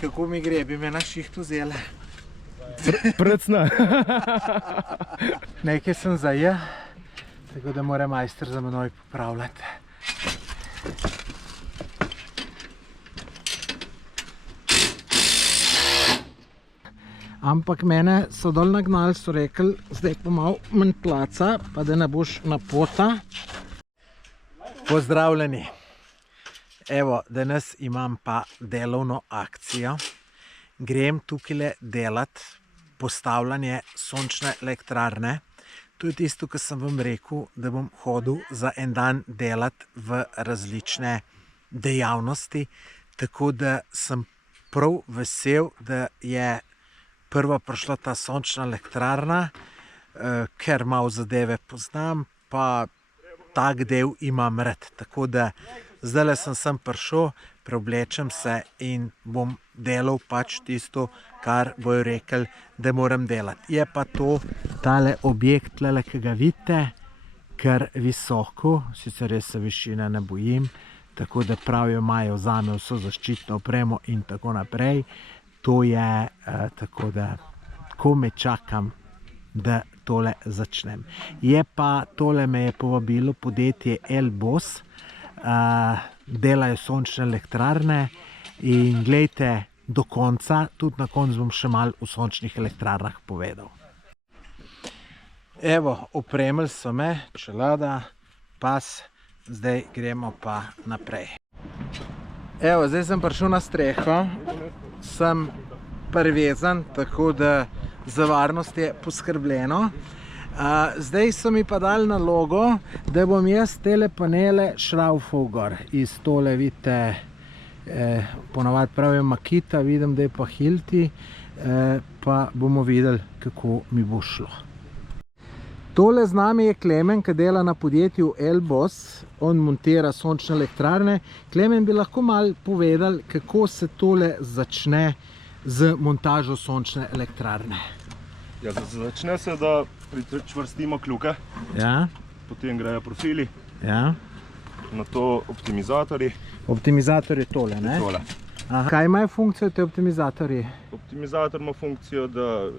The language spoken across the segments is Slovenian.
Kako mi gre, bi me na šiht vzela? Predvsem. Nekaj sem zajel, tako da mora majster za menoj popravljati. Ampak mene so dol nagnali, so rekli, zdaj pa malo manj placa, pa da ne boš na pota. Pozdravljeni. Evo, danes imam pa delovno akcijo. Grem tukaj delati postavljanje sončne elektrarne. To je tisto, kar sem vam rekel, da bom hodil za en dan delati v različne dejavnosti. Tako da sem prav vesel, da je prva prišla ta sončna elektrarna, ker malo zadeve poznam, pa tak del imam rad. Tako da zdajle sem prišel, preoblečem se in bom delal pač tisto, kar bojo rekli, da moram delati. Je pa to tale objekt, tlele, ki ga vidite, kar visoko, sicer res se višine ne bojim, tako da pravijo, imajo zame vso zaščitno opremo in tako naprej. To je tako, da kome čakam, da tole začnem. Je pa, tole me je povabilo podjetje Elbos, delajo sončne elektrarne in glejte do konca, tudi na koncu bom še malo v sončnih elektrarnah povedal. Evo, opremili so me, čelada, pas, zdaj gremo pa naprej. Evo, zdaj sem prišel na streho, sem privezan, tako da za varnost je poskrbljeno. Zdaj so mi pa dali nalogo, da bom jaz tele panele šraufal gor. Iz tole, vidite, ponavadi pravijo Makita, vidim, da je pa Hilti, pa bomo videli, kako mi bo šlo. Tole z nami je Klemen, ki dela na podjetju Elbos. On montira sončne elektrarne. Klemen, bi lahko malo povedal, kako se tole začne z montažo sončne elektrarne? Ja, začne se, da pričvrstimo kljuke, Ja, potem grejo profili, ja. na to optimizatorji. Optimizator je tole, ne? Tole. Aha. Kaj imajo funkcijo te optimizatorji? Optimizator ima funkcijo, da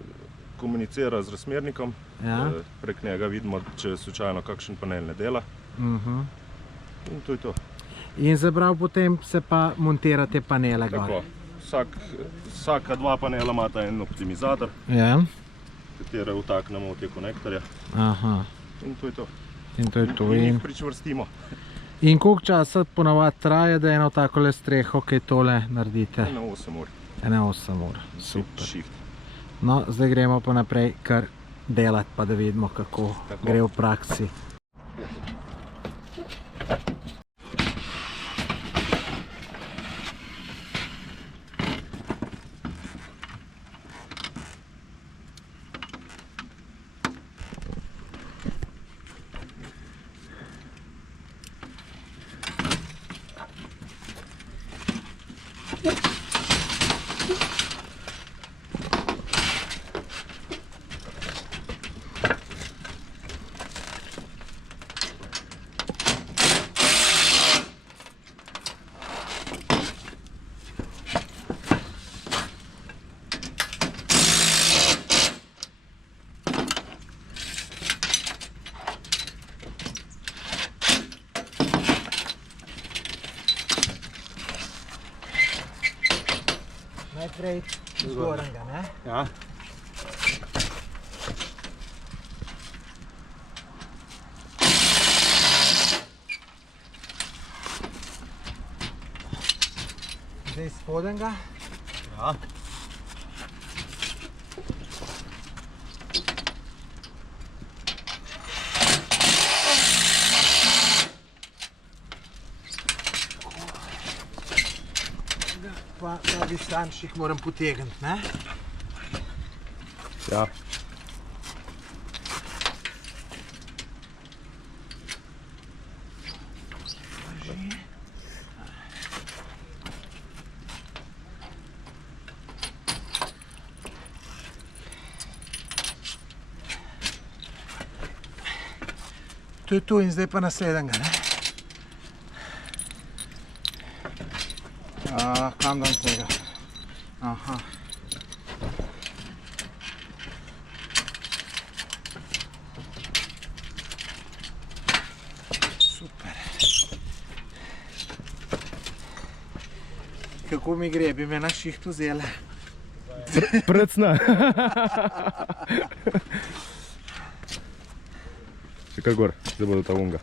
komunicira z razmernikom. Ja. Prek njega vidimo, če slučajno kakšen panel ne dela. In to je to. In zabrav potem se pa montira te panele gor. Tako. Vsaka dva panela imata en optimizator, Ja. katere vtaknemo v te konektorje. Aha. In to je to. In to je to. In jih pričvrstimo. In koliko časa ponavadi traja, da eno takole streho, kaj tole naredite? Na 8 ur. 8 ur. Super. Šiht. No, zdaj gremo pa naprej kar delati, pa da vidimo, kako gre v praksi. Najprej zgornjega, ne? Ja. Zdaj spodnjega. Ja. Pa da bi stanjših moram potegniti, ne? Ja. To je to in zdaj pa naslednjega, ne? Kam dam tega? Aha. Super. Kako mi gre, bi me na šiht vzela? Prcna. Še kar gor, zdaj bo do ta unga.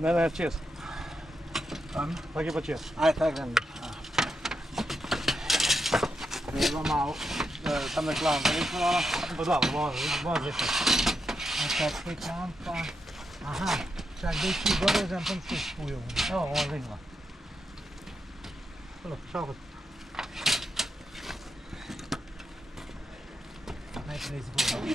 Ne, čez. Tam? Tak je pa čez. Aj, tak grem. Levo malo. Tam ne klam, pa nismo malo. Pa dobro, bomo zdaj še. Nekaj slikam pa. Aha, čak, daj ti gore, zdaj pa se spujil. Evo, bomo zdaj ima. Šal kot. Najprej zgoraj.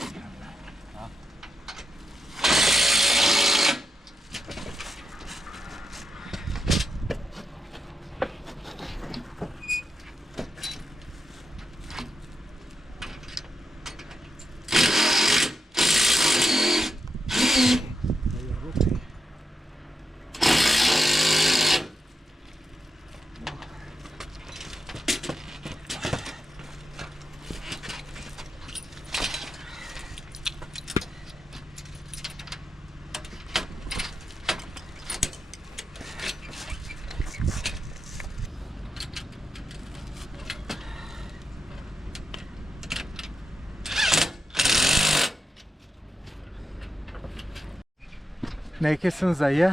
Nekaj sem zajel,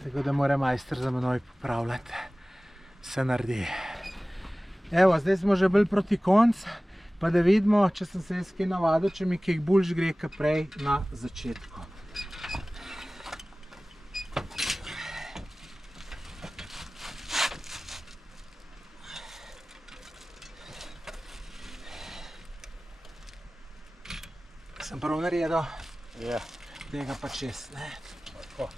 tako da mora majster za menoj popravljati. Vse naredi. Evo, zdaj smo že bolj proti koncu, pa da vidimo, če sem se jaz kaj navadil, če mi kaj boljš gre, kot prej na začetku. Sem prav naredil? Ja. Tega pa čez, ne? Tako.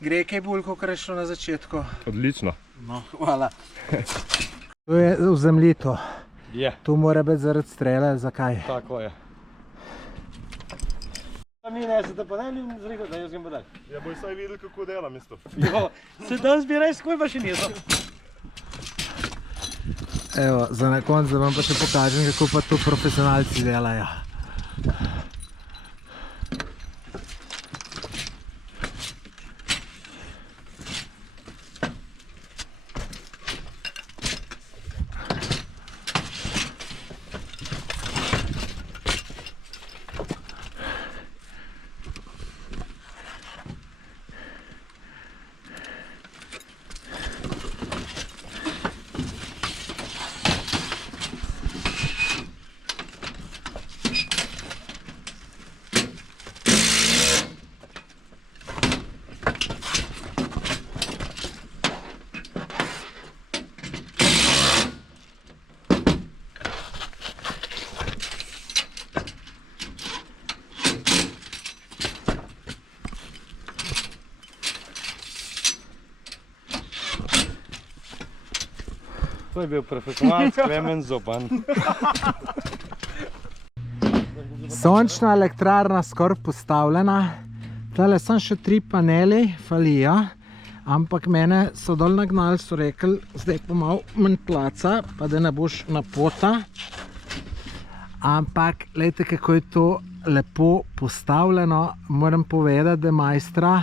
Gre kaj bolj, kot je šlo na začetku. Odlično. No, hvala. To je vzemljito. Je. Tu mora biti zaradi strele, zakaj? Tako je. Mi ne se da pa ne in zrekel, da jaz grem pa dalj. Ja, boj saj videl, kako delam isto. Jo, se danes bi res skoj pa še niso. Evo, za na koncu vam pa še pokažem, kako pa to profesionalci delajo. To je bil profesionalc Klemen Zoban. Sončna elektrarna skoraj postavljena. Tale sem še 3 paneli, falijo. Ampak mene so dol nagnali, so rekli, zdaj pa malo manj placa, pa da ne boš na pota. Ampak, glejte, kako je to lepo postavljeno. Moram povedati, da majstra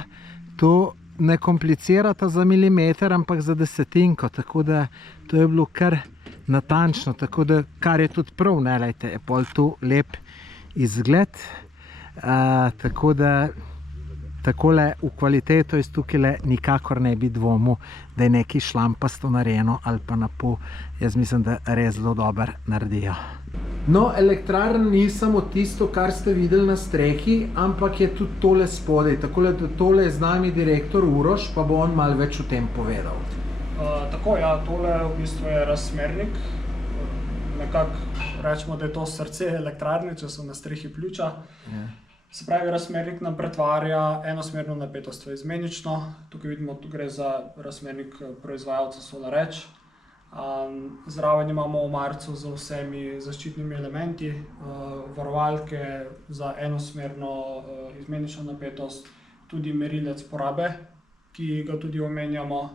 to ne komplicirata za milimeter, ampak za desetinko. Tako da to je bilo kar natančno. Tako da, kar je tudi prav, ne, glejte, je pol tu lep izgled. Tako da takole v kvaliteto iz tukaj nikakor ne bi dvomil, da je neki šlampasto narejeno ali pa na pol. Jaz mislim, da res zelo dobro naredijo. No, elektrarna ni samo tisto, kar ste videli na strehi, ampak je tudi tole spodaj. Takole, tole je z nami direktor Uroš, pa bo on malo več o tem povedal. Tako, ja, tole v bistvu je razmernik. Nekako rečemo, da je to srce elektrarne, če so na strehi pljuča. Ja. Se pravi, razmernik nam pretvarja enosmerno napetost v izmenično. Tukaj vidimo, tu gre za razmernik proizvajalca SolarEdge. Zraven imamo omarico z vsemi zaščitnimi elementi, varovalke za enosmerno izmenično napetost, tudi merilec porabe, ki ga tudi omenjamo.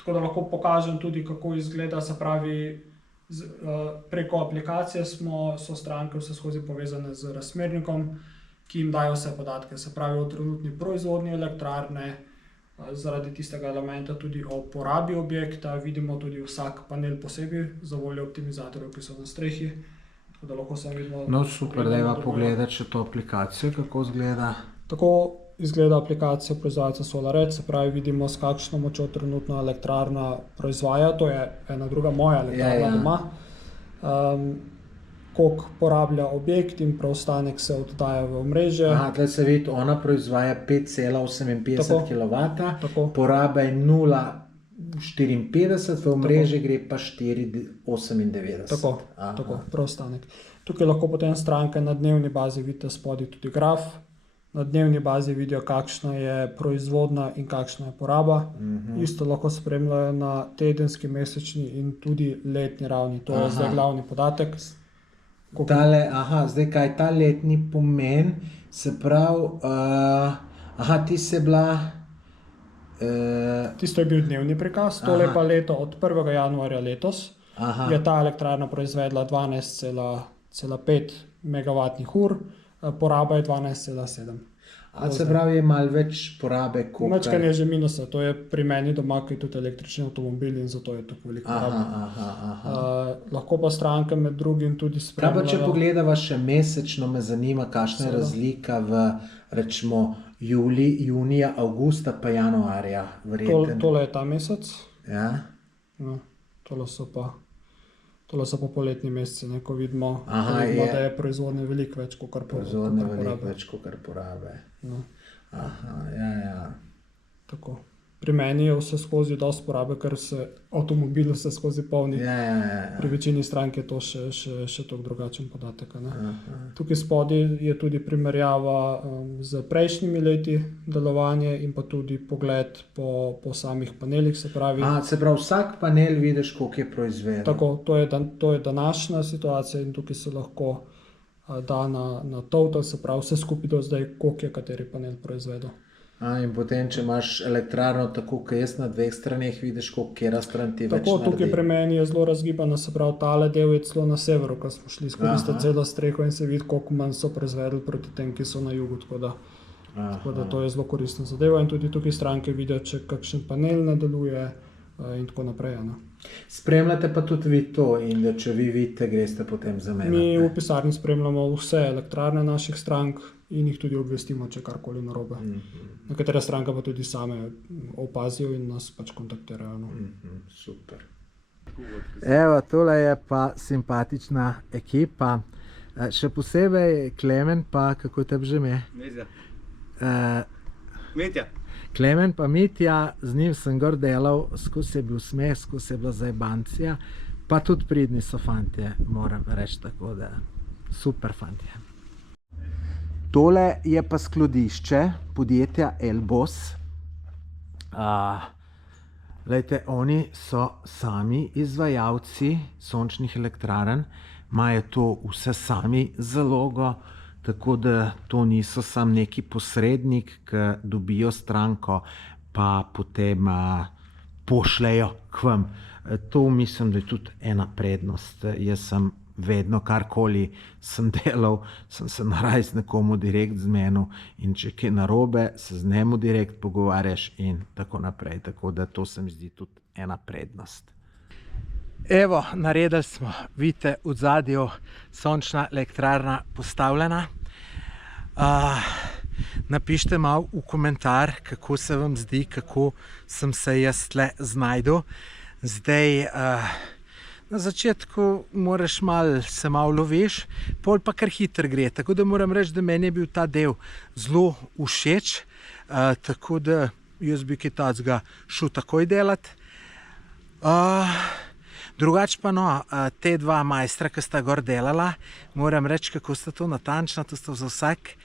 Tako da lahko pokažem tudi, kako izgleda, se pravi, preko aplikacije so stranke vse skozi povezane z razmernikom, ki jim dajo vse podatke, se pravi o trenutni proizvodnji elektrarne, zaradi tistega elementa tudi o porabi objekta, vidimo tudi vsak panel posebej za voljo optimizatorjev, ki so na strehi. Tako da lahko samo vidimo... No super, dajva pogledati še to aplikacijo, kako izgleda. Tako izgleda aplikacija proizvajalca SolarEdge, se pravi vidimo, s kakšno močjo trenutno elektrarna proizvaja, to je ena druga moja elektrarna doma. Koliko porablja objekt in preostanek se oddaja v omrežje. Aha, tle se vidi, ona proizvaja 5,58 kW, poraba je 0,54, v omrežje gre pa 4,98. Tako, preostanek. Tukaj lahko potem stranke na dnevni bazi vidite spodaj tudi graf. Na dnevni bazi vidijo, kakšna je proizvodna in kakšna je poraba. Isto lahko spremljajo na tedenski, mesečni in tudi letni ravni. To je zdaj glavni podatek. Zdaj kaj ta letni pomen, se pravi, ti se bila... Tisto je bil dnevni prikaz, tole pa leto od 1. januarja letos. Je ta elektrarna proizvedla 12,5 megavatnih ur, poraba je 12,7. Se pravi, je malo več porabe, koliko... Mečkanje je že minusa, to je pri meni doma, ki je tudi električni avtomobil in zato je tako veliko poraba. Lahko pa stranke med drugim tudi spremljajo... Kaj pa, če pogledava še mesečno, me zanima, kakšna je razlika v, rečemo, junija, avgusta pa januarja, verjetno. Tole je ta mesec. Ja. Tole so pa poletni meseci, ko vidimo, da je proizvodnje veliko več, kakor porabe. Proizvodnje veliko več, kakor porabe. Tako. Pri meni je vse skozi dosti porabe, ker se avtomobil vse skozi polni. Pri večini strank je to še toliko drugačen podatek. Tukaj spodaj je tudi primerjava z prejšnjimi leti delovanja in pa tudi pogled po samih panelih, se pravi. Se pravi, vsak panel vidiš, koliko je proizvedel. Tako, to je današnja situacija in tukaj se lahko da na total, se pravi vse skupaj do zdaj, koliko je kateri panel proizvedel. In potem, če imaš elektrarno tako, kot jaz na dveh straneh, vidiš, katera stran ti več naredi. Tako, tukaj pri meni je zelo razgibana, se pravi, tale del je celo na severu, ko smo šli skozi celo streho in se vidi, koliko manj so proizvedli proti tem, ki so na jugu, tako da to je zelo koristna zadeva in tudi tukaj stranke vidijo, če kakšen panel ne deluje in tako naprej. Spremljate pa tudi vi to in da če vi vidite, greste potem zamenjati. Mi v pisarni spremljamo vse elektrarne naših strank in jih tudi obvestimo, če karkoli narobe. Nekatere stranke pa tudi same opazijo in nas pač kontaktirajo. Super. Evo, tole je pa simpatična ekipa. Še posebej Klemen pa, kako tebi že ime? Mitja. Klemen pa Mitja, z njim sem gor delal, skozi je bil smeh, skozi je bila zajbancija, pa tudi pridni so fantje, moram reči tako, da super fantje. Tole je pa skladišče podjetja Elbos. Lejte, oni so sami izvajalci sončnih elektrarn, imajo to vse sami zalogo, tako da to niso sam neki posrednik, ki dobijo stranko, pa potem pošljejo k vam. To mislim, da je tudi ena prednost. Jaz sem vedno karkoli sem delal, sem se naraj z nekomu direkt zmenil in če kaj narobe, se z njemu direkt pogovarjaš in tako naprej. Tako da to se mi zdi tudi ena prednost. Evo, naredili smo, vidite, v zadju sončna elektrarna postavljena. Napišite malo v komentar, kako se vam zdi, kako sem se jaz tle znajdel. Zdaj, na začetku moraš se malo loviš, pol pa kar hitro gre. Tako da moram reči, da meni je bil ta del zelo všeč. Tako da jaz bi kaj takega šel takoj delati. Drugače pa no, te dva majstra, ki sta gor delala, moram reči, kako sta to natančno, to sta za vsak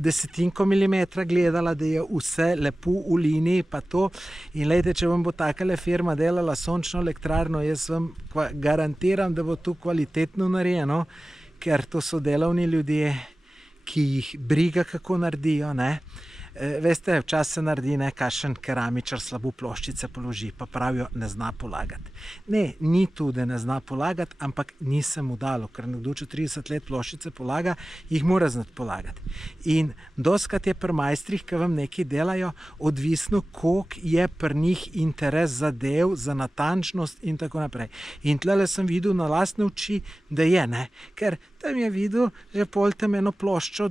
desetinko milimetra gledala, da je vse lepo v liniji pa to. In lejte, če vam bo takale firma delala sončno elektrarno, jaz vam garantiram, da bo to kvalitetno narejeno, ker to so delavni ljudje, ki jih briga, kako naredijo, ne. Veste, včasih se naredi kakšen keramičar slabo ploščice položi, pa pravijo, ne zna polagati. Ne, ni to, da ne zna polagati, ampak ni se mu dalo, ker nekdo, če 30 let ploščice polaga, jih mora znati polagati. In doskrat je pri majstrih, ki vam nekaj delajo, odvisno, koliko je pri njih interes za del, za natančnost in tako naprej. In tlele sem videl na lastne oči, da je, ne, ker tam je videl, že pol tam eno ploščo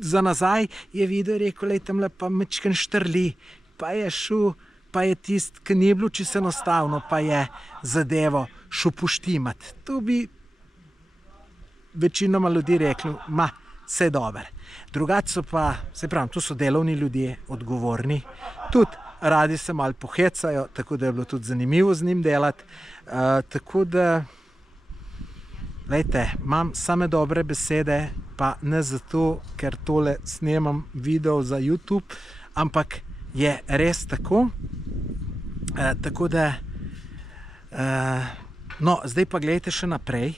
za nazaj, je videl, rekel, lej, tamle pa mečken štrli, pa je šel, pa je tist, ki ni bilo čisto enostavno, pa je zadevo šel poštimat. To bi večinoma ljudi rekli, vse dobro. Drugače so pa, se pravim, to so delovni ljudje, odgovorni, tudi radi se malo pohecajo, tako da je bilo tudi zanimivo z njim delati, tako da lejte, imam same dobre besede, pa ne zato, ker tole snemam video za YouTube, ampak je res tako. Tako da, no, zdaj pa gledajte še naprej,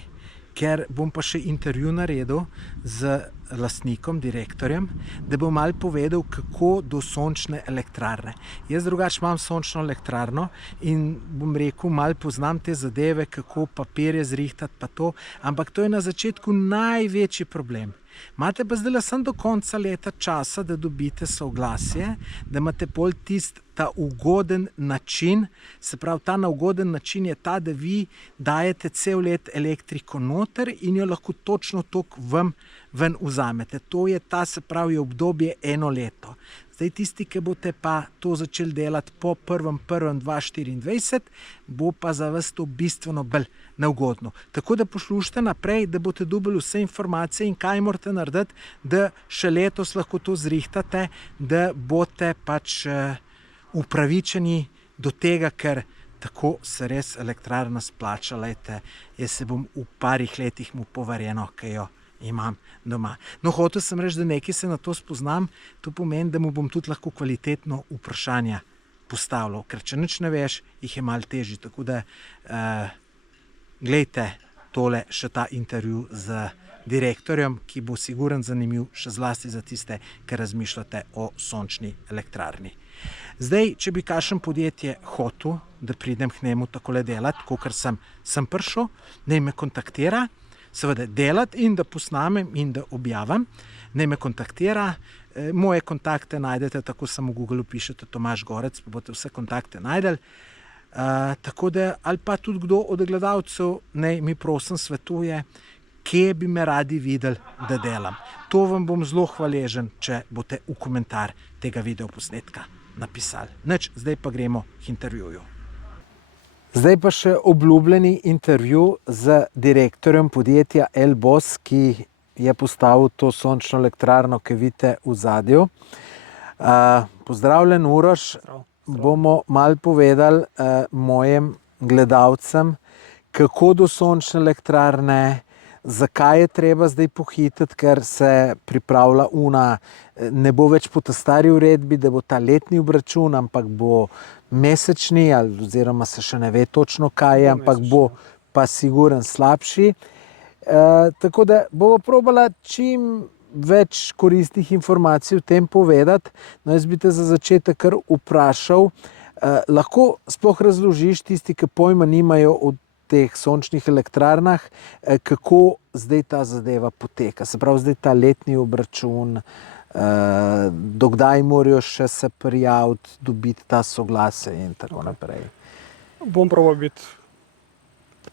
ker bom pa še intervju naredil z lastnikom, direktorjem, da bom malo povedal, kako do sončne elektrarne. Jaz drugače imam sončno elektrarno in bom rekel, malo poznam te zadeve, kako papirje zrihtati pa to, ampak to je na začetku največji problem. Imate pa zdaj samo do konca leta časa, da dobite soglasje, da imate pol ta ugoden način, se pravi, ta ugoden način je ta, da vi dajete cel let elektriko noter in jo lahko točno toliko ven vzamete. To je ta, se pravi, obdobje 1 leto. Zdaj tisti, ki boste pa to začeli delati po 1.1.2024, bo pa za vas to bistveno bolj neugodno. Tako da poslušajte naprej, da boste dobili vse informacije in kaj morate narediti, da še letos lahko to zrihtate, da boste pač upravičeni do tega, ker tako se res elektrarna splača. Lejte, jaz se bom v parih letih mu poverjeno, ki jo imam doma. No, hotel sem reči, da nekaj se na to spoznam, to pomeni, da mu bom tudi lahko kvalitetno vprašanja postavljal, ker če nič ne veš, jih je malo težje. Tako da, glejte tole še ta intervju z direktorjem, ki bo siguren zanimiv, še zlasti za tiste, ki razmišljate o sončni elektrarni. Zdaj, če bi kakšen podjetje hotel, da pridem k njemu takole delati, kakor sem prišel, naj me kontaktira, seveda delati in da posnamem in da objavim, naj me kontaktira. Moje kontakte najdete, tako samo v Google pišete Tomaž Gorec, pa boste vse kontakte najdeli. Tako da, ali pa tudi kdo od gledalcev naj mi prosim svetuje, kje bi me radi videli, da delam. To vam bom zelo hvaležen, če boste v komentar tega videoposnetka napisali. Nič, zdaj pa gremo k intervjuju. Zdaj pa še obljubljeni intervju z direktorjem podjetja Elbos, ki je postavil to sončno elektrarno, ki vidite v zadju. Pozdravljen, Uroš. Bomo malo povedali mojim gledalcem, kako do sončne elektrarne, zakaj je treba zdaj pohititi, ker se pripravlja ne bo več po ta stari uredbi, da bo ta letni obračun, ampak bo mesečni, oziroma se še ne ve točno kaj je, ampak bo pa siguren slabši. Tako da bomo probala čim več koristnih informacij o tem povedati. No, jaz bi te za začetek kar vprašal, lahko sploh razložiš tisti, ki pojma nimajo o teh sončnih elektrarnah, kako zdaj ta zadeva poteka. Se pravi, zdaj ta letni obračun, dokdaj morajo še se prijaviti, dobiti ta soglasje in tako naprej. Bom probal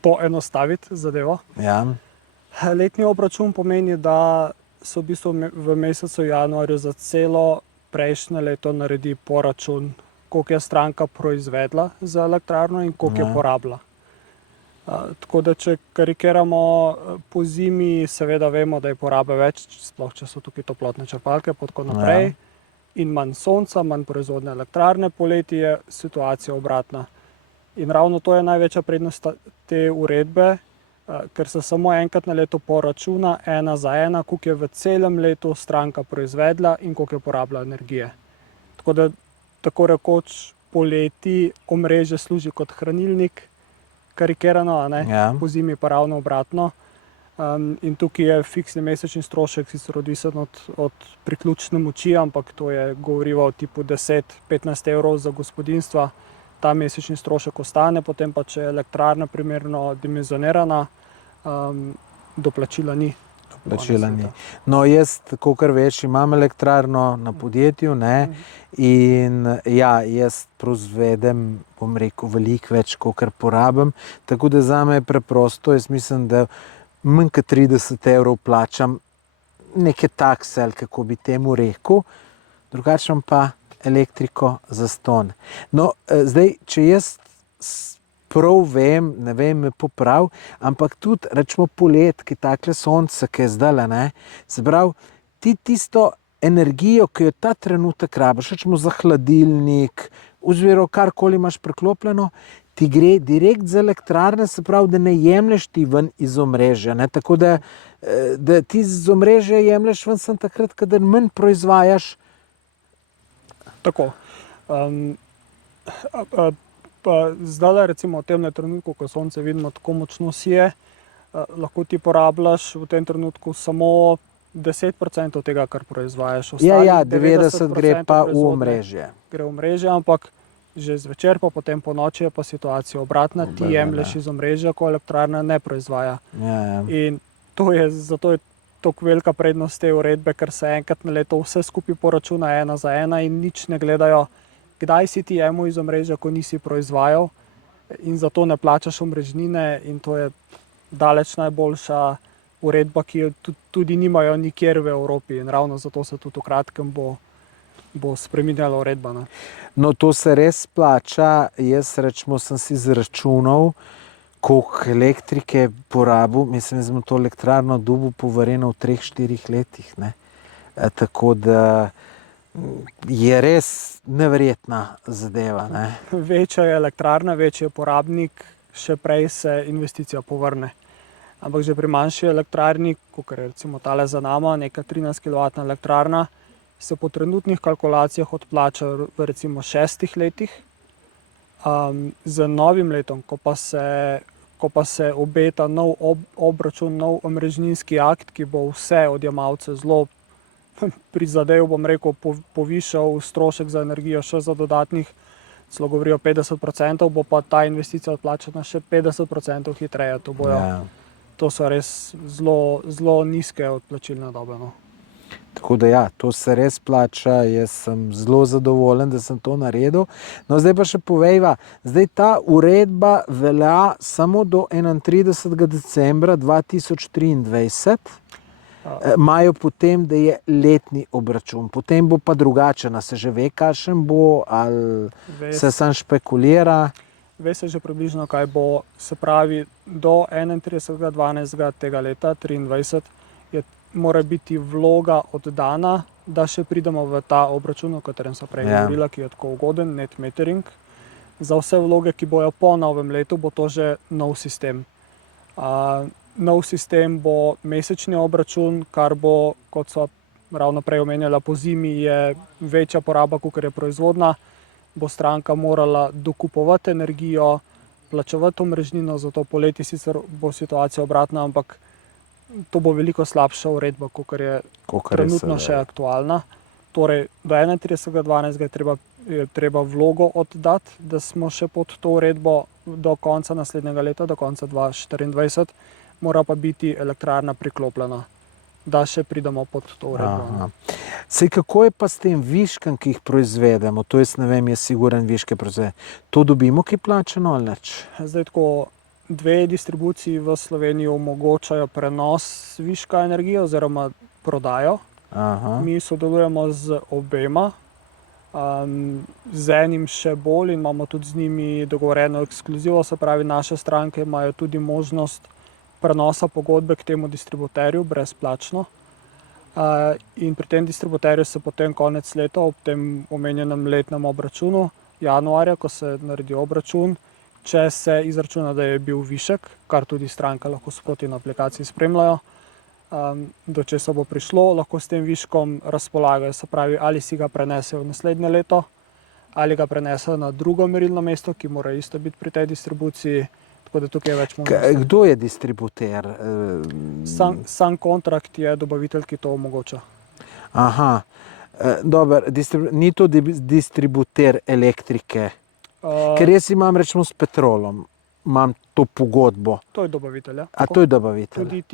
poenostaviti zadevo. Ja. Letni obračun pomeni, da se v bistvu v mesecu januarju za celo prejšnje leto naredi poračun, koliko je stranka proizvedla za elektrarno in koliko je porabila. Tako da, če karikiramo, po zimi seveda vemo, da je porabe več, sploh če so tukaj toplotne črpalke in tako naprej, in manj sonca, manj proizvodne elektrarne, poleti je situacija obratna. In ravno to je največja prednost te uredbe, ker se samo enkrat na leto poračuna, ena za ena, koliko je v celem letu stranka proizvedla in koliko je porabila energije. Tako da, tako rekoč, poleti omrežje služi kot hranilnik, karikirano, po zimi pa ravno obratno. In tukaj je fiksni mesečni strošek, sicer odvisen od priključne moči, ampak to je govorivo o tipu 10-15 evrov za gospodinjstva. Ta mesečni strošek ostane, potem pa, če je elektrarna primerno dimenzionirana, doplačila ni. Doplačila ni. No, jaz, kakor veš, imam elektrarno na podjetju, in ja, jaz proizvedem, bom rekel, veliko več, kakor porabim, tako da zame je preprosto, jaz mislim, da manj kot 30 evrov plačam neke takse, ali kako bi temu rekel, drugače pa elektriko zastonj. No, zdaj, če jaz prav vem, ne vem, me poprav, ampak tudi, rečemo, polet, ki takle sonce, ki je zdajle, se pravi, ti tisto energijo, ki jo ta trenutek rabiš, rečemo za hladilnik, oziroma karkoli imaš preklopljeno, ti gre direkt z elektrarne, se pravi, da ne jemlješ ti ven iz omrežja, tako da ti z omrežja jemlješ ven samo takrat, kadar manj proizvajaš. Tako. Zdajle, recimo v tem trenutku, ko sonce vidimo tako močno sije, lahko ti porabljaš v tem trenutku samo 10% tega, kar proizvajaš. Ja, 90% gre pa v omrežje. Gre v omrežje, ampak že zvečer pa potem po noči je pa situacija obratna, ti jemlješ iz omrežja, ko elektrarna ne proizvaja. In zato je tako velika prednost te uredbe, ker se enkrat na leto vse skupaj poračuna ena za ena in nič ne gledajo, kdaj si ti jemo iz omrežja, ko nisi proizvajal, in zato ne plačaš omrežnine, in to je daleč najboljša uredba, ki jo tudi nimajo nikjer v Evropi, in ravno zato se tudi v kratkem bo spreminjala uredba. No, to se res plača. Jaz, rečemo, sem si izračunal, koliko elektrike porabil, mislim, da smo to elektrarno dobil povarjeno v 3-4 letih. Tako da je res neverjetna zadeva. Večja je elektrarna, večji je porabnik, še prej se investicija povrne. Ampak že pri manjši elektrarni, kot je recimo tale za nama, neka 13 kW elektrarna, se po trenutnih kalkulacijah odplača v recimo 6 letih. Z novim letom, ko pa se obeta nov obračun, nov omrežninski akt, ki bo vse odjemalce zelo prizadel, bom rekel, povišal strošek za energijo še za dodatnih, celo govorijo 50%, bo pa ta investicija odplačana še 50% hitreje. To so res zelo nizke odplačilne dobe. Tako da ja, to se res plača, jaz sem zelo zadovoljen, da sem to naredil. No, zdaj pa še povejva, zdaj ta uredba velja samo do 31. decembra 2023, imajo potem, da je letni obračun, potem bo pa drugačen, se že ve, kakšen bo, ali se sam špekulira? Ve se že približno, kaj bo, se pravi, do 31.12. tega leta 2023 mora biti vloga oddana, da še pridemo v ta obračun, o katerem sem prej govorila, ki je tako ugoden, net metering. Za vse vloge, ki bojo po novem letu, bo to že nov sistem. Nov sistem bo mesečni obračun, kar bo, kot so ravno prej omenjala, po zimi je večja poraba, kot je proizvodna, bo stranka morala dokupovati energijo, plačevati omrežnino, zato poleti sicer bo situacija obratna, ampak to bo veliko slabša uredba, kot je trenutno še aktualna. Torej, do 31.12. je treba vlogo oddati, da smo še pod to uredbo do konca naslednjega leta, do konca 2024, mora pa biti elektrarna priklopljena, da še pridemo pod to uredbo. Sej, kako je pa s tem viškem, ki jih proizvedemo? To jaz ne vem, je siguren viške proizvede. To dobimo, ki plačeno ali nič? Zdaj tako, dve distribuciji v Sloveniji omogočajo prenos viška energije oziroma prodajo. Mi sodelujemo z obema, z enim še bolj in imamo tudi z njimi dogovorjeno ekskluzivo, se pravi, naše stranke imajo tudi možnost prenosa pogodbe k temu distributerju brezplačno. In pri tem distributerju se potem konec leta, ob tem omenjenem letnem obračunu, januarja, ko se naredi obračun, če se izračuna, da je bil višek, kar tudi stranka lahko sproti na aplikaciji spremljajo, do česa bo prišlo, lahko s tem viškom razpolagajo, se pravi, ali si ga prenesejo v naslednje leto, ali ga prenesejo na drugo merilno mesto, ki mora isto biti pri tej distribuciji, tako da tukaj je več možnosti. Kdo je distributer? Sam kontrakt je dobavitelj, ki to omogoča. Dobro, ni to distributer elektrike? Ker jaz imam, rečemo, s Petrolom, imam to pogodbo. To je dobavitelj, ja. A to je dobavitelj?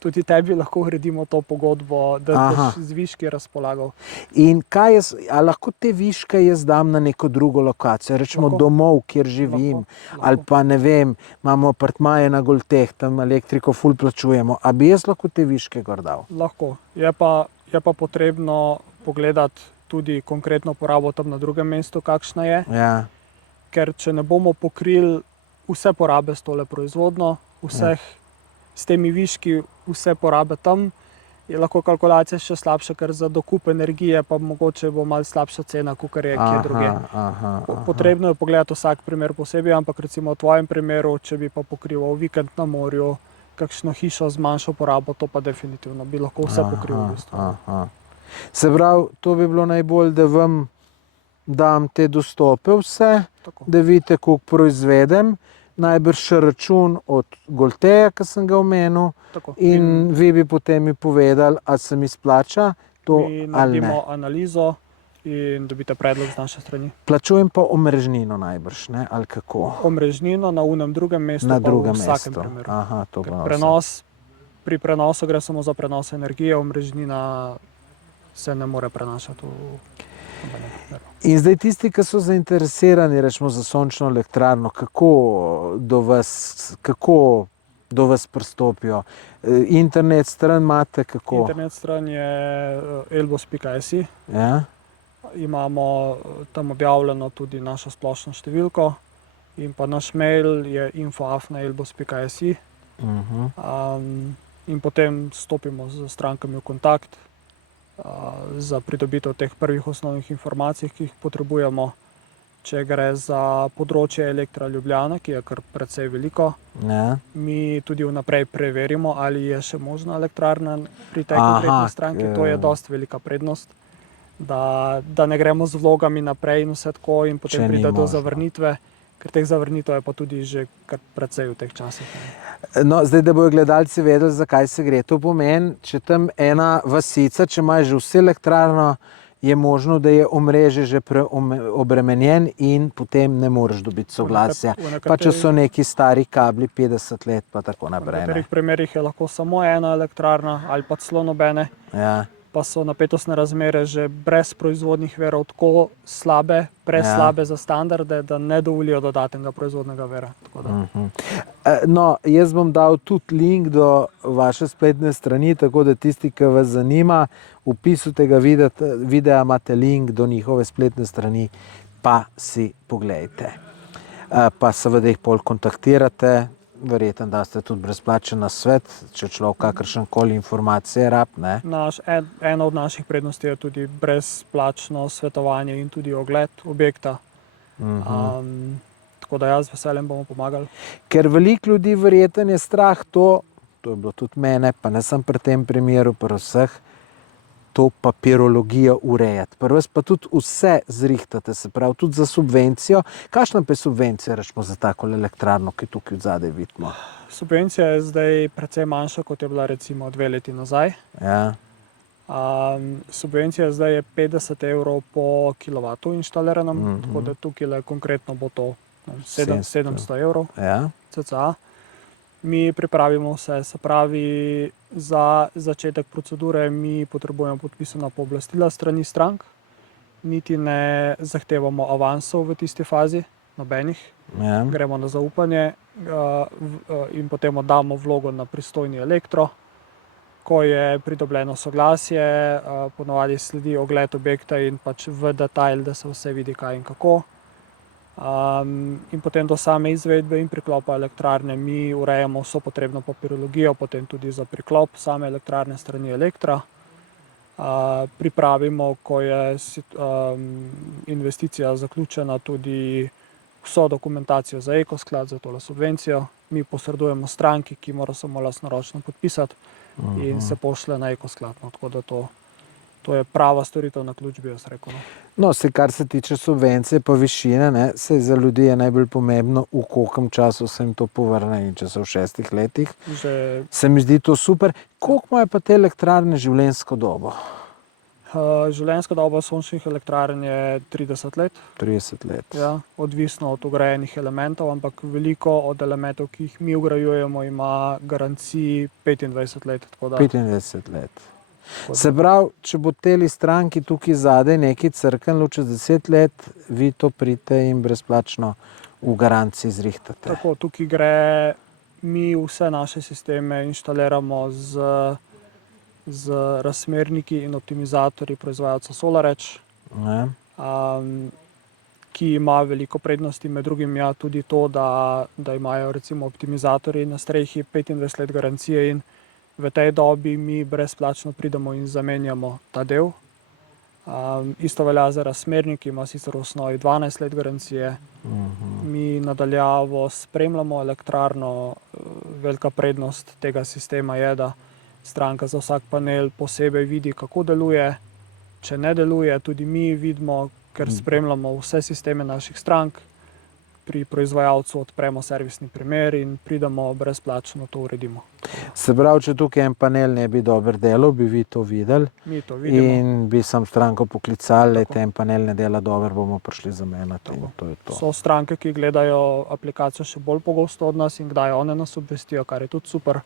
Tudi tebi lahko uredimo to pogodbo, da boš z viški razpolagal. In a lahko te viške jaz dam na neko drugo lokacijo, rečemo domov, kjer živim, ali pa ne vem, imamo apartmaje na Golteh, tam elektriko ful plačujemo, a bi jaz lahko te viške gor dal? Lahko, je pa potrebno pogledati tudi konkretno porabo tam na drugem mestu, kakšna je. Ja. Ker če ne bomo pokrili vse porabe s tole proizvodno, s temi viški vse porabe tam, je lahko kalkulacija še slabša, ker za dokup energije pa mogoče bo malo slabša cena, kakor je kje druge. Potrebno je pogledati vsak primer posebej, ampak recimo v tvojem primeru, če bi pa pokrival vikend na morju, kakšno hišo z manjšo porabo, to pa definitivno bi lahko vse pokril v bistvu. Se pravi, to bi bilo najbolj, da vam dam te dostope vse, da vidite, koliko proizvedem, najbrž še račun od Golteja, ki sem ga omenil, in vi bi potem mi povedali, ali se mi splača to ali ne. Mi naredimo analizo in dobite predlog z naše strani. Plačujem pa omrežnino najbrž, ne? Ali kako? Omrežnino na unem drugem mestu, na pa v vsakem primeru. Pri prenosu gre samo za prenos energije, omrežnina se ne more prenašati In zdaj tisti, ki so zainteresirani, rečemo, za sončno elektrarno, kako do vas pristopijo? Internet stran imate, kako? Internet stran je elbos.si. Ja. Imamo tam objavljeno tudi našo splošno številko in pa naš mail je info@elbos.si. In potem stopimo z strankami v kontakt za pridobitev teh prvih osnovnih informacij, ki jih potrebujemo. Če gre za področje Elektra Ljubljana, ki je kar precej veliko, mi tudi vnaprej preverimo, ali je še možna elektrarna pri tej konkretni stranki. To je dosti velika prednost, da ne gremo z vlogami naprej in vse tako in potem pride do zavrnitve, ker teh zavrnitev je pa tudi že kar precej v teh časih. No, zdaj, da bojo gledalci vedeli, zakaj se gre. To pomeni, če tam ena vasica, če ima že vse elektrarno, je možno, da je omrežje že preobremenjen in potem ne moreš dobiti soglasja. Pa če so neki stari kabli 50 let, pa tako naprej. V nekaterih primerih je lahko samo ena elektrarna ali pa celo nobene. Ja. Pa so napetostne razmere že brez proizvodnih virov tako slabe, preslabe za standarde, da ne dovolijo dodatnega proizvodnega vira. No, jaz bom dal tudi link do vaše spletne strani, tako da tisti, ki vas zanima, v opisu tega videa imate link do njihove spletne strani, pa si poglejte. Pa seveda jih pol kontaktirate, verjetno da ste tudi brezplačen nasvet, če človek kakršenkoli informacije rab, ne? Ena od naših prednosti je tudi brezplačno svetovanje in tudi ogled objekta. Tako da z veseljem bomo pomagali. Ker veliko ljudi verjetno je strah to to je bilo tudi mene, pa ne sem pri tem primeru, pri vseh, to papirologijo urejati. Pri vas pa tudi vse zrihtate, se pravi, tudi za subvencijo. Kakšna pa je subvencija, rečemo, za tako elektrarno, ki tukaj odzadaj vidimo? Subvencija je zdaj precej manjša, kot je bila recimo 2 leti nazaj. Ja. Subvencija zdaj je 50 evrov po kilovatu inštaliranem, tako da tukaj konkretno bo to 700 evrov Ja. cca. Mi pripravimo vse, se pravi, za začetek procedure mi potrebujemo podpisana pooblastila strani strank, niti ne zahtevamo avansov v tisti fazi, nobenih. Ja. Gremo na zaupanje in potem oddamo vlogo na pristojni elektro. Ko je pridobljeno soglasje, ponovadi sledi ogled objekta in pač v detajl, da se vse vidi, kaj in kako. In potem do same izvedbe in priklopa elektrarne mi urejamo vso potrebno papirologijo, potem tudi za priklop same elektrarne strani Elektra. Pripravimo, ko je investicija zaključena, tudi vso dokumentacijo za ekosklad, za tole subvencijo. Mi posredujemo stranki, ki mora samo lastnoročno podpisati in se pošle na ekosklad. Tako da to je prava storitev na ključ, bi jaz rekel. No, kar se tiče subvencije pa višine, ne, za ljudi je najbolj pomembno, v kolkem času se jim to povrne, in če so v 6 letih. Se mi zdi to super. Koliko imajo pa te elektrarne življenjsko dobo? Življenjska doba sončnih elektrarn je 30 let. 30 let. Ja, odvisno od vgrajenih elementov, ampak veliko od elementov, ki jih mi vgrajujemo, ima garanciji 25 let. 25 let. Se pravi, če bo teli stranki tukaj zadaj nekaj crknilo čez 10 let, vi to pridete in brezplačno v garanciji zrihtate. Tako, tukaj gre, mi vse naše sisteme inštaliramo z razmerniki in optimizatorji proizvajalca SolarEdge, ki ima veliko prednosti, med drugim tudi to, da imajo recimo optimizatorji na strehi 25 let garancije in v tej dobi mi brezplačno pridemo in zamenjamo ta del. Isto velja za razmernik, ki ima sicer v osnovi 12 let garancije. Mi nadaljavo spremljamo elektrarno. Velika prednost tega sistema je, da stranka za vsak panel posebej vidi, kako deluje. Če ne deluje, tudi mi vidimo, ker spremljamo vse sisteme naših strank. Pri proizvajalcu odpremo servisni primer in pridemo brezplačno to uredimo. Se pravi, če tukaj en panel ne bi dobro delal, bi vi to videli? Mi to vidimo. In bi sam stranko poklicali, da en panel ne dela dobro, bomo prišli zamenjati. To je to. So stranke, ki gledajo aplikacijo še bolj pogosto od nas in kdaj one nas obvestijo, kar je tudi super.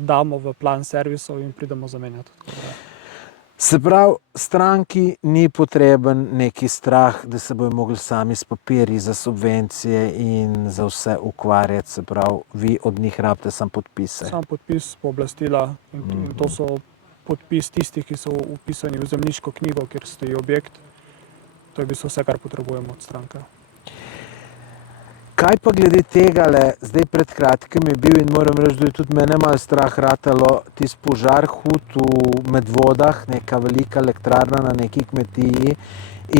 Damo v plan servisov in pridemo zamenjati. Se pravi, stranki ni potreben neki strah, da se bojo mogli sami s papirji za subvencije in za vse ukvarjati. Se pravi, vi od njih rabite samo podpise. Sam podpis, pooblastila in to so podpis tistih, ki so vpisani v zemljiško knjigo, kjer stoji objekt. To je v bistvu vse, kar potrebujemo od stranke. Kaj pa glede tega, zdaj pred kratkim je bil in moram reči, da je tudi mene malo strah ratalo tisti požar hud v Medvodah, neka velika elektrarna na neki kmetiji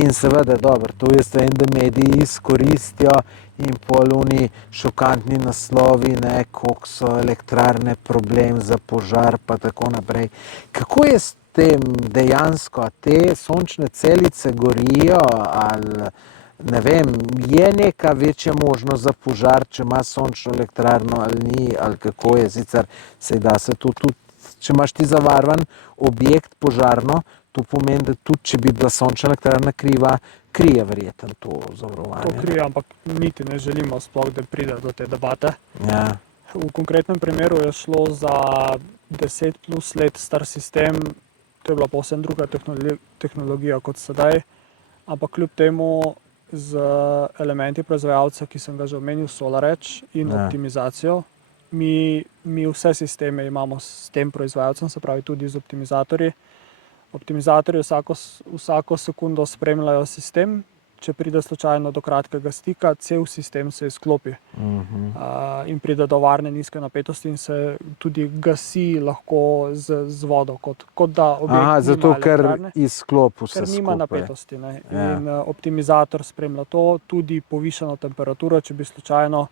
in seveda, dobro, to je vem, da mediji izkoristijo in poluni šokantni naslovi, koliko so elektrarne problem za požar pa tako naprej. Kako je s tem dejansko, a te sončne celice gorijo ali ne vem, je neka večja možnost za požar, če ima sončno elektrarno ali ni, ali kako je, sicer se da se to tudi, če imaš ti zavarvan objekt požarno, to pomeni, da tudi, če bi bila sončna elektrarna kriva, krije verjetno to zavarovanje. To krije, ampak niti ne želimo sploh, da pride do te debate. Ja. V konkretnem primeru je šlo za 10 plus let star sistem, to je bila povsem druga tehnologija kot sedaj, ampak kljub temu z elementi proizvajalca, ki sem ga že omenil, SolarEdge in optimizacijo. Mi vse sisteme imamo s tem proizvajalcem, se pravi tudi z optimizatorji. Optimizatorji vsako sekundo spremljajo sistem. Če pride slučajno do kratkega stika, cel sistem se izklopi in pride do varne nizke napetosti in se tudi gasi lahko z vodo, kot da objekt zato, ker izklop vse skupaj. Ker nima napetosti. In optimizator spremlja to, tudi povišano temperaturo, če bi slučajno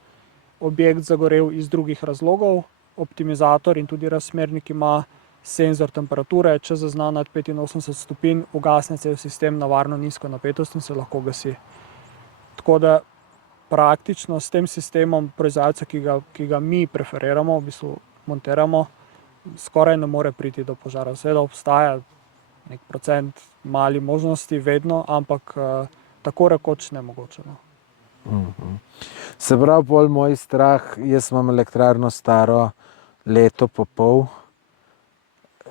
objekt zagorel iz drugih razlogov, optimizator in tudi razsmernik ima senzor temperature, če zazna nad 85 stopinj, ugasne cel sistem na varno nizko napetost in se lahko gasi. Tako da praktično s tem sistemom proizvajalca, ki ga mi preferiramo, v bistvu montiramo, skoraj ne more priti do požara. Seveda obstaja nek procent mali možnosti vedno, ampak tako rekoč nemogoče. Se pravi, pol moj strah, jaz imam elektrarno staro leto pa pol.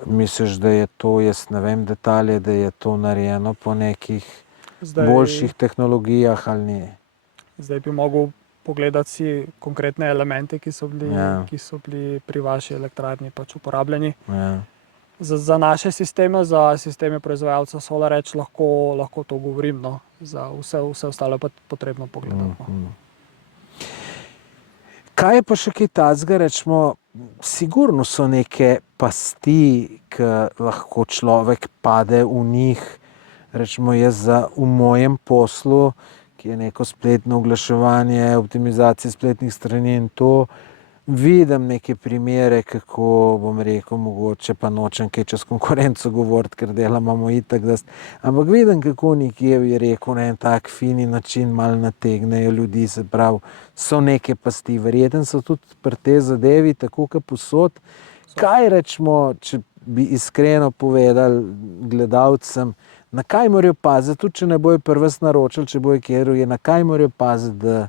Misliš, da je to, jaz ne vem detalje, da je to narejeno po nekih boljših tehnologijah ali ni? Zdaj bi mogel pogledati si konkretne elemente, ki so bili pri vaši elektrarni pač uporabljeni. Ja. Za naše sisteme, za sisteme proizvajalca SolarEdge lahko to govorim, no. Za vse ostalo pa potrebno pogledati. Kaj je pa še kaj takega, rečemo, sigurno so neke pasti, ki lahko človek pade v njih. Rečemo, jaz v mojem poslu, ki je neko spletno oglaševanje, optimizacija spletnih strani in to, vidim neke primere, kako bom rekel, mogoče pa nočem kaj čez konkurenco govoriti, ker dela imamo itak, ampak vidim, kako nekje je rekel na en tak fini način malo nategnejo ljudi, se pravi, so neke pasti, verjetno so tudi pri tej zadevi, tako kot povsod. Kaj rečemo, če bi iskreno povedali gledalcem, na kaj morajo paziti, tudi če ne bojo prvi naročili, če bojo kjer, na kaj morajo paziti, da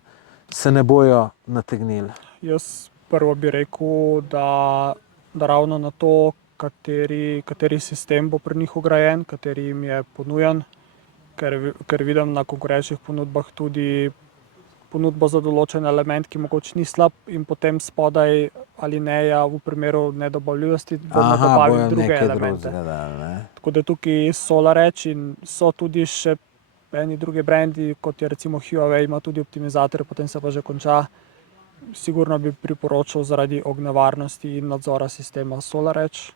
se ne bojo nategnili? Jaz prvo bi rekel, da ravno na to, kateri sistem bo pri njih vgrajen, kateri jim je ponujen, ker vidim na konkurenčnih ponudbah tudi ponudbo za določen element, ki mogoče ni slab, in potem spodaj alineja v primeru nedobavljivosti bomo dobavili druge elemente. Tako da tukaj SolarEdge in so tudi še eni drugi brendi, kot je recimo Huawei, ima tudi optimizatorje, potem se pa že konča. Sigurno bi priporočal zaradi ognjevarnosti in nadzora sistema SolarEdge.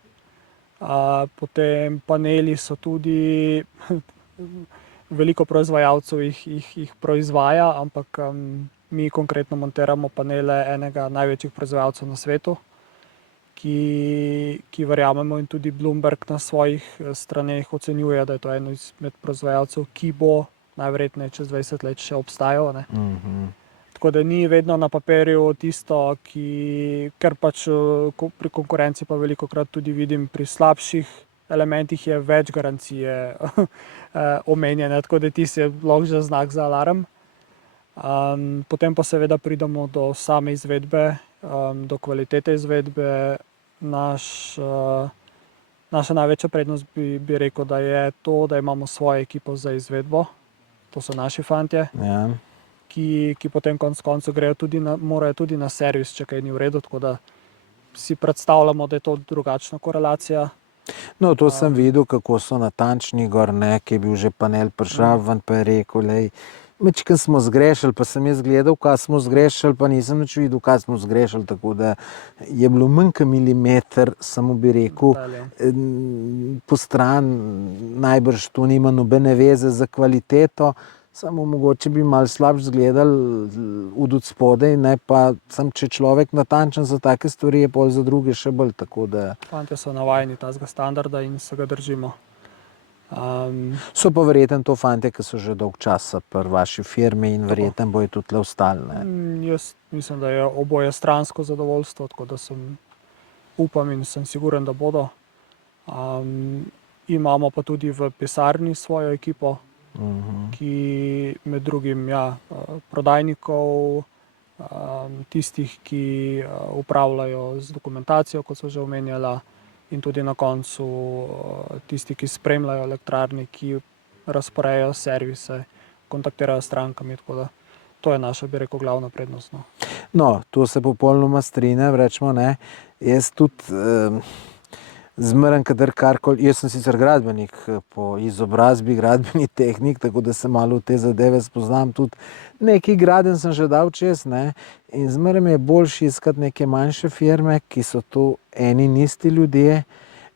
Potem paneli so tudi, veliko proizvajalcev jih proizvaja, ampak mi konkretno montiramo panele enega največjih proizvajalcev na svetu, ki verjamemo, in tudi Bloomberg na svojih straneh ocenjuje, da je to eno izmed proizvajalcev, ki bo najverjetneje čez 20 let še obstajal. Tako da ni vedno na papirju tisto, ker pač pri konkurenci pa velikokrat tudi vidim pri slabših elementih je več garancije omenjene, tako da tisti je lahko že znak za alarm. Potem pa seveda pridemo do same izvedbe, do kvalitete izvedbe. Naša največja prednost bi rekel, da je to, da imamo svojo ekipo za izvedbo. To so naši fantje. Ja. Ki potem konec koncev morajo tudi na servis, če kaj ni v redu, tako da si predstavljamo, da je to drugačna korelacija. No, to sem videl, kako so natančni gor, ki je bil že panel prišraven, pa je rekel, lej, mečkaj smo zgrešili, pa sem jaz gledal, kaj smo zgrešili, pa nisem nič videl, kaj smo zgrešili, tako da je bilo manj kot milimeter, samo bi rekel, po stran, najbrž to nima nobene veze za kvaliteto, samo mogoče bi malo slabš zgledali od spodaj, ne pa sem, če človek natančen za take stvari, je pol za druge še bolj, tako da... Fantje so navajeni tazga standarda in se ga držimo. So pa verjetno to fantje, ki so že dolg časa pri vaši firmi in verjetno bojo tudi le ostali, ne? Jaz mislim, da je oboje stransko zadovoljstvo, tako da upam in sem siguren, da bodo. Imamo pa tudi v pisarni svojo ekipo, ki med drugim prodajnikov, tistih, ki upravljajo z dokumentacijo, kot so že omenjala, in tudi na koncu tisti, ki spremljajo elektrarni, ki razporejajo servise, kontaktirajo s strankami, tako da to je naša, bi rekel, glavna prednost. No, to se popolnoma strinjam, rečemo, ne. Jaz tudi zmeraj, kadar karkoli, jaz sem sicer gradbenik po izobrazbi, gradbeni tehnik, tako da se malo v te zadeve spoznam, tudi nekaj gradenj sem že dal čez, ne, in zmeraj mi je boljše iskati neke manjše firme, ki so to eni in isti ljudje,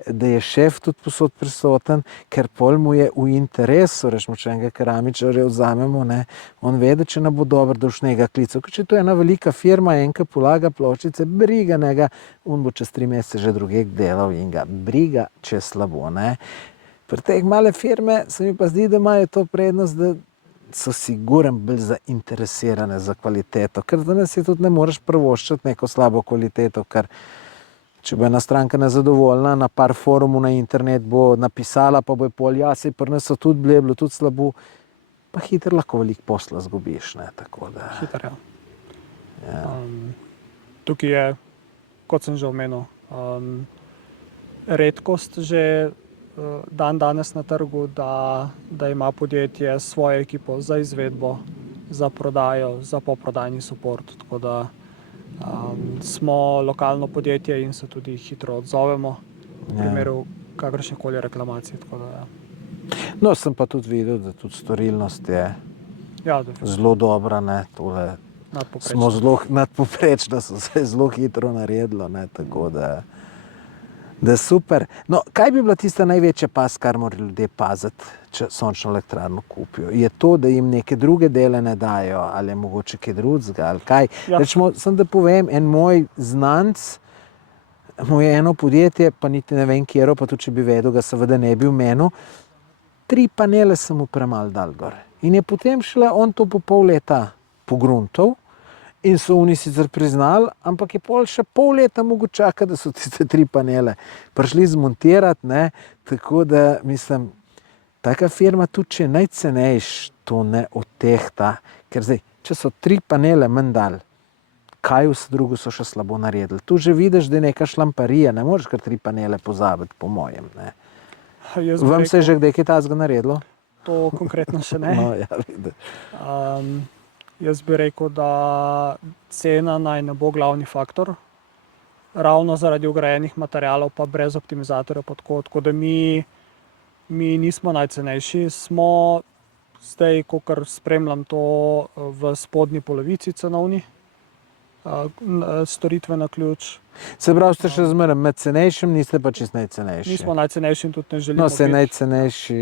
da je šef tudi posod prisoten, ker pol mu je v interesu, rečemo, če enega keramičarja vzamemo, ne, on ve, da če nam bo dobro, da už njega klical. Ker če to je ena velika firma, enka polaga ploščice, briga njega, on bo čez 3 mesece že drugje delal in ga briga, če je slabo, ne. Pri teh male firme se mi pa zdi, da imajo to prednost, da so siguren bolj zainteresirane za kvaliteto, ker danes si tudi ne moreš privoščiti neko slabo kvaliteto, ker če bo ena stranka nezadovoljna, na par forumov na internet bo napisala, pa bo pol, ja, sej pri nas so tudi bile, je bilo tudi slabo, pa hitro lahko veliko posla zgubiš, ne, tako da. Hiter, ja. Ja. Tukaj je, kot sem že omenil, redkost že dan danes na trgu, da ima podjetje svojo ekipo za izvedbo, za prodajo, za poprodajni support. Tako da smo lokalno podjetje in se tudi hitro odzovemo v primeru kakršnekoli reklamacije. Tako da, ja. No, sem pa tudi videl, da tudi storilnost je zelo dobra, ne, tole smo zelo nadpoprečno, so se zelo hitro naredilo, ne, tako da je super. No, kaj bi bila tista največja past, kar morajo ljudje paziti, če sončno elektrarno kupijo? Je to, da jim neke druge dele ne dajo, ali je mogoče kaj drugega, ali kaj? Ja. Rečemo, sem da povem, en moj znanc, mu je eno podjetje, pa niti ne vem kjero, pa tudi če bi vedel, ga seveda ne bi omenil, 3 panele sem mu premalo dal gor. In je potem šla on to po pol leta pogruntov, in so oni sicer priznali, ampak je pol še pol leta mogel čakati, da so tiste 3 panele prišli zmontirati, ne, tako da, mislim, taka firma tudi, če je najcenejš, to ne odtehta, ker zdaj, če so 3 panele manj dali, kaj vse drugo so še slabo naredili. Tu že vidiš, da je neka šlamparija, ne moreš kar 3 panele pozabiti, po mojem, ne. Vam se je že kdaj kaj takega naredilo? To konkretno še ne. No, ja, vidiš. Jaz bi rekel, da cena naj ne bo glavni faktor, ravno zaradi vgrajenih materialov, pa brez optimizatorja pa tako da mi nismo najcenejši, smo zdaj, kakor spremljam to, v spodnji polovici cenovni, storitve na ključ. Se pravi, ste še zmeraj med cenejšim, niste pa čisto najcenejši. Nismo najcenejši in tudi ne želimo biti. No, se najcenejši,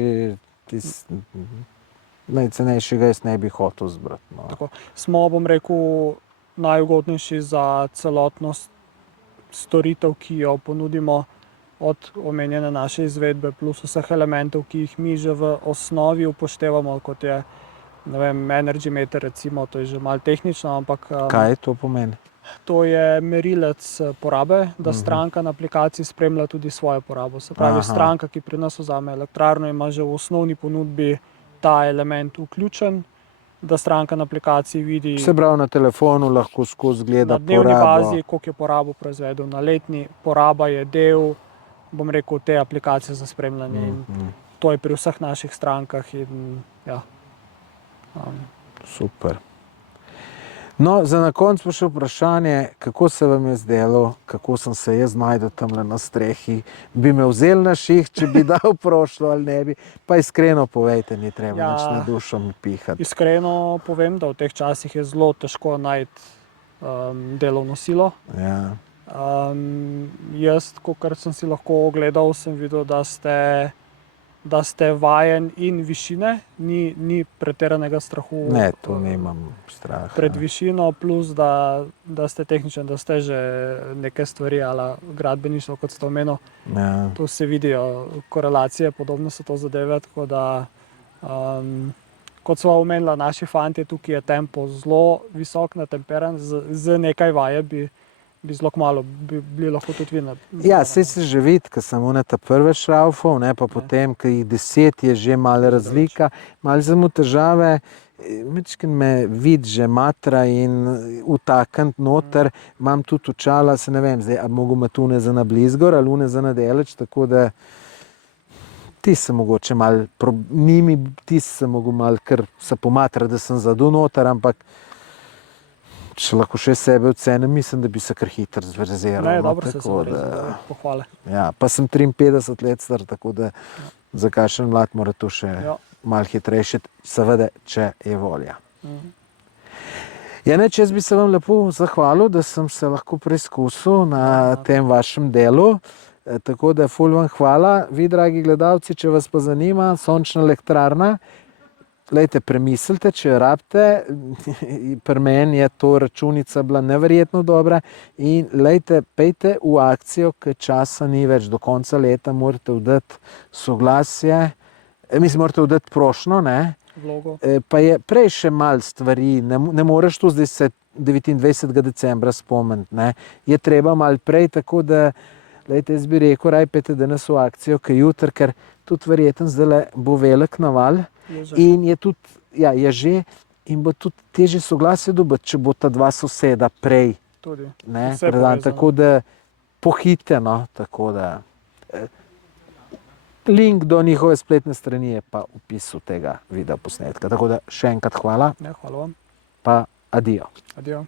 najcenejšega jaz ne bi hotel zbrati. No. Tako. Smo, bom rekel, najugodnejši za celotno storitev, ki jo ponudimo, od omenjene naše izvedbe, plus vseh elementov, ki jih mi že v osnovi upoštevamo, kot je, ne vem, energy meter, recimo, to je že malo tehnično, ampak... Kaj to pomeni? To je merilec porabe, da stranka na aplikaciji spremlja tudi svojo porabo. Se pravi, stranka, ki pri nas vzame elektrarno, ima že v osnovni ponudbi ta element vključen, da stranka na aplikaciji vidi... Se pravi, na telefonu lahko skozi gleda porabo. Na dnevni bazi, koliko je porabo proizvedel, na letni poraba je del, bom rekel, te aplikacije za spremljanje. In to je pri vseh naših strankah in ja. Super. No, za na konec pa še vprašanje, kako se vam je zdelo, kako sem se jaz znajdel tamle na strehi, bi me vzeli na šiht, če bi dal prošlo ali ne bi, pa iskreno povejte, ni treba nič na dušo mi pihati. Iskreno povem, da v teh časih je zelo težko najti delovno silo. Ja. Jaz, kakor sem si lahko ogledal, sem videl, da ste vajen in višine, ni pretiranega strahu. Ne, tu nimam straha. Pred višino, plus da ste tehničen, da ste že neke stvari, ali gradbeništvo, kot ste omenil. Ja. Tu se vidijo korelacije, podobno so to zadeve, tako da, kot sva omenila, naši fantje, tukaj je tempo zelo visok, natemperan, z nekaj vaje bi zelo kmalu bili lahko tudi vi. Ja, saj se že vidi, ko sem ta prve šraufov, ne, pa potem, ko jih 10 je že malo razlika, malo samo težave, mečkin me vidi že matra in utaknit noter, imam tudi očala, se ne vem, zdaj, a mogo ima tune za na blizgor ali une za na deleč, tako da ti se mogoče malo, ti se mogo malo kar se pomatra, da sem zadu noter, ampak če lahko še sebe ocenim, mislim, da bi se kar hitro zverziral. Ne, dobro se pohvale. Ja, pa sem 53 let star, tako da za kakšen mlad mora to še malo hitrejše, seveda, če je volja. Ja, neč, jaz bi se vam lepo zahvalil, da sem se lahko preizkusil na tem vašem delu. Tako da ful vam hvala. Vi, dragi gledalci, če vas pa zanima, sončna elektrarna, glejte, premislite, če jo rabite. Pri meni je to računica bila neverjetno dobra in glejte, pejte v akcijo, ker časa ni več, do konca leta morate oddati soglasje, mislim, morate oddati prošnjo, ne? Vlogo. Pa je prej še malo stvari, ne moreš to zdaj se 29. decembra spomniti, ne? Je treba malo prej, tako da, glejte, jaz bi rekel, rajpete danes v akcijo, kaj jutri, ker tudi verjetno zdaj bo velik naval. In je tudi, ja, je že, in bo tudi težje soglasje dobiti, če bo ta dva soseda prej. Tudi. Ne, Vse je povezano. tako da pohite, no, tako da. Link do njihove spletne strani je pa v opisu tega video posnetka. Tako da še enkrat hvala, Ja, hvala vam. pa adijo. Adijo.